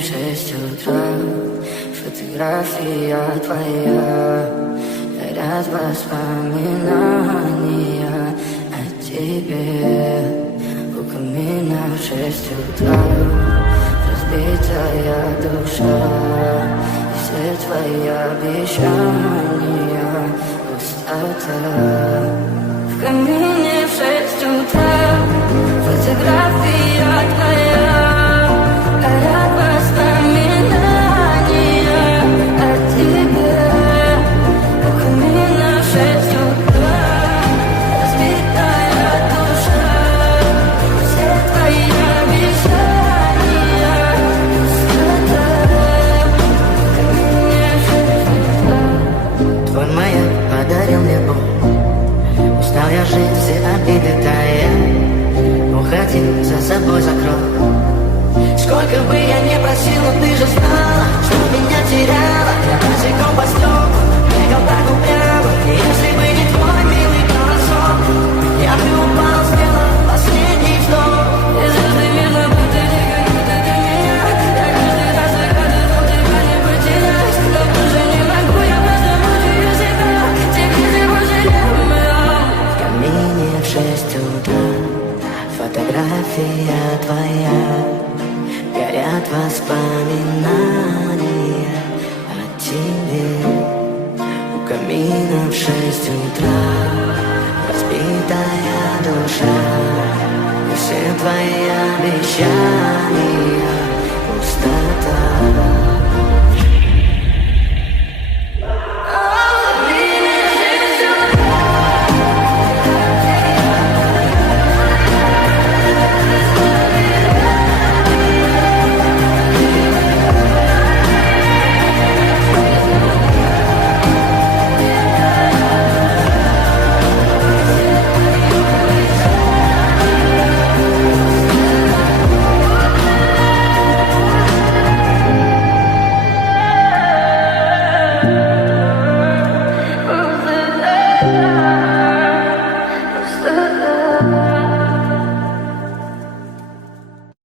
в 6 утра, фотография твоя, горят воспоминания о тебе. У камина в 6 утра, разбитая душа, и все твои обещания пустота. В камине в 6 утра, фотография твоя, горят воспоминания о тебе. У камина в 6 утра, разбитая душа, все твои обещания пустота. В камине в 6 утра. Твой маяк подарил мне боль, устал я жить, все обиды тая. Уходи, за собой закрой. Сколько бы я не просил, но ты же знала, что меня теряла. Я босиком по стеклу бегал так упрямо. И если бы не твой милый голосок, я бы упал, сделал последний вздох. И звезды видно, будто ты меня. Я каждый раз загадывал тебя не потерять, но тоже не могу, я просто мучаю себя. Теперь ты пожалел меня. В камине в 6 утра, фотография твоя, горят воспоминания о тебе. У камина в 6 утра, разбитая душа, и все твои обещания